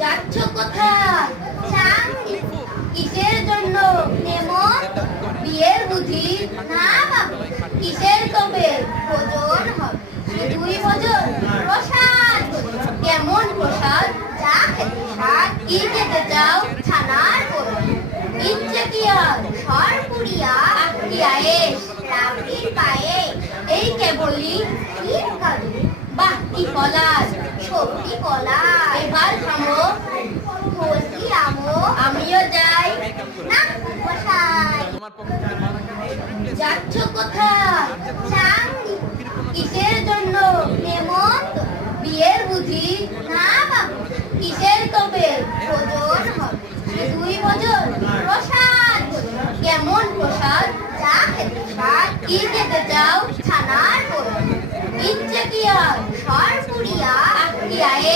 যাচ্ছ কোথায়? চাঁদনি। কিসের জন্য নেমন? বিয়ের বুঝি? না বাবু, কিসের তবে ভোজন হবে? শুধুই ভোজন? প্রসাদ ভোজন। কেমন প্রসাদ? যা খেতে স্বাদ। কি খেতে চাও? ছানার পোড়া। ইচ্ছে কি আর? সরপুরিয়া, আখটিয়ায়েস, রাবড়ির পায়েস। এই কেবলই ক্ষীর কাজু। বাহ কি পলাশ, সত্যি পলাশ। এবার থামো, ভর্তি আমো। আমিও যাই। না মশাই। যাচ্ছ কোথায়? চাঁদনি। কিসের জন্য নেমন্ত? বিয়ের বুঝি? না বাবু, কিসের তবে ভোজন হবে? শুধুই ভোজন? প্রসাদ ভোজন। কেমন প্রসাদ? যা খেতে স্বাদ। কি খেতে চাও? ছানার পোড়া। ইচ্ছে কি আর? সরপুরিয়া, আখটিয়ায়েস।